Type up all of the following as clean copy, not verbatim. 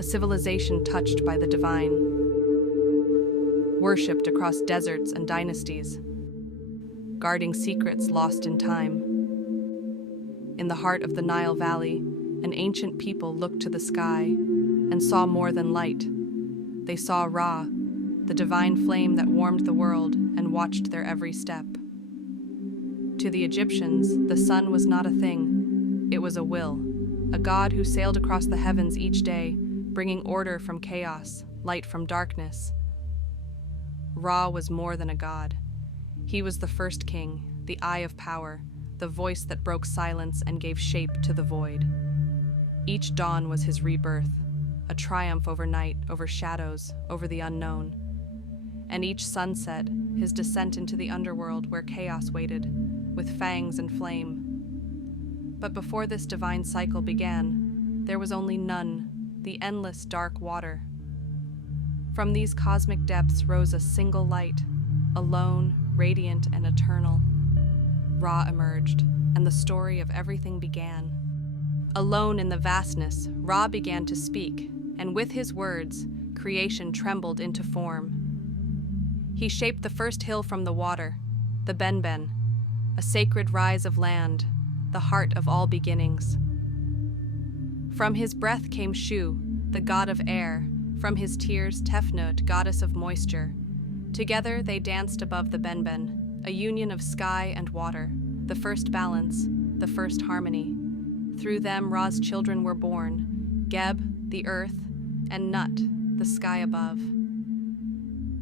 a civilization touched by the divine, worshipped across deserts and dynasties, guarding secrets lost in time. In the heart of the Nile Valley, an ancient people looked to the sky and saw more than light. They saw Ra, the divine flame that warmed the world and watched their every step. To the Egyptians, the sun was not a thing, it was a will, a god who sailed across the heavens each day, bringing order from chaos, light from darkness. Ra was more than a god. He was the first king, the eye of power, the voice that broke silence and gave shape to the void. Each dawn was his rebirth, a triumph over night, over shadows, over the unknown. And each sunset, his descent into the underworld where chaos waited, with fangs and flame. But before this divine cycle began, there was only none, the endless dark water. From these cosmic depths rose a single light, alone, radiant, and eternal. Ra emerged, and the story of everything began. Alone in the vastness, Ra began to speak, and with his words, creation trembled into form. He shaped the first hill from the water, the Benben, a sacred rise of land, the heart of all beginnings. From his breath came Shu, the god of air, from his tears Tefnut, goddess of moisture. Together they danced above the Benben, a union of sky and water, the first balance, the first harmony. Through them Ra's children were born, Geb, the earth, and Nut, the sky above.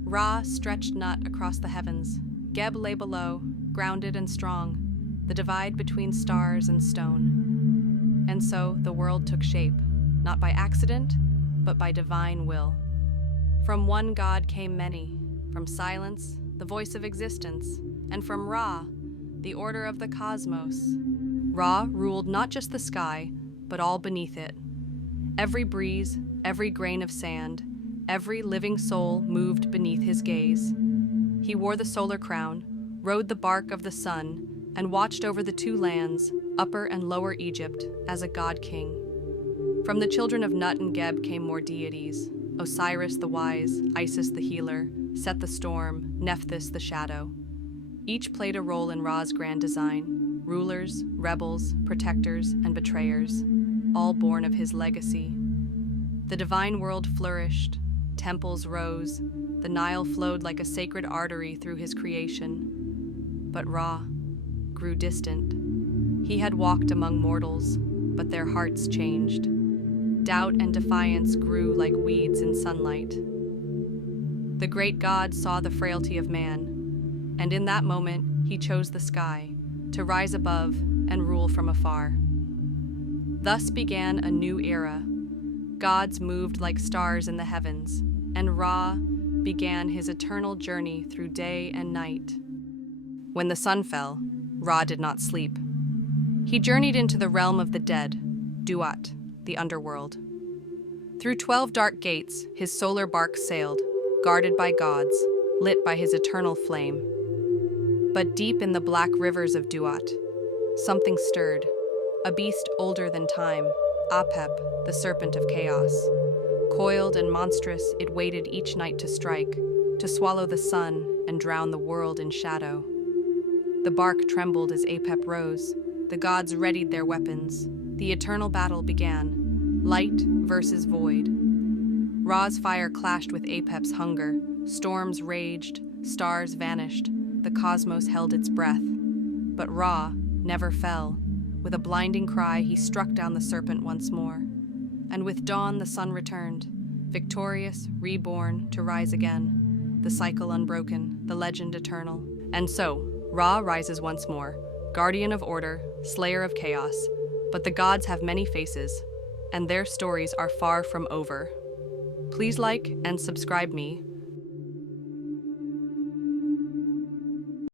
Ra stretched Nut across the heavens. Geb lay below, grounded and strong, the divide between stars and stone. And so the world took shape, not by accident, but by divine will. From one god came many, from silence, the voice of existence, and from Ra, the order of the cosmos. Ra ruled not just the sky, but all beneath it. Every breeze, every grain of sand, every living soul moved beneath his gaze. He wore the solar crown, rode the bark of the sun, and watched over the two lands, Upper and Lower Egypt, as a god-king. From the children of Nut and Geb came more deities, Osiris the wise, Isis the healer, Set the storm, Nephthys the shadow. Each played a role in Ra's grand design, rulers, rebels, protectors, and betrayers, all born of his legacy. The divine world flourished, temples rose, the Nile flowed like a sacred artery through his creation. But Ra grew distant. He had walked among mortals, but their hearts changed. Doubt and defiance grew like weeds in sunlight. The great god saw the frailty of man, and in that moment he chose the sky, to rise above and rule from afar. Thus began a new era. Gods moved like stars in the heavens, and Ra began his eternal journey through day and night. When the sun fell, Ra did not sleep. He journeyed into the realm of the dead, Duat, the underworld. Through 12 dark gates, his solar bark sailed, guarded by gods, lit by his eternal flame. But deep in the black rivers of Duat, something stirred, a beast older than time, Apep, the serpent of chaos. Coiled and monstrous, it waited each night to strike, to swallow the sun and drown the world in shadow. The bark trembled as Apep rose. The gods readied their weapons. The eternal battle began, light versus void. Ra's fire clashed with Apep's hunger. Storms raged, stars vanished, the cosmos held its breath. But Ra never fell. With a blinding cry, he struck down the serpent once more. And with dawn, the sun returned, victorious, reborn, to rise again. The cycle unbroken, the legend eternal. And so, Ra rises once more, guardian of order, slayer of chaos. But the gods have many faces, and their stories are far from over. Please like and subscribe me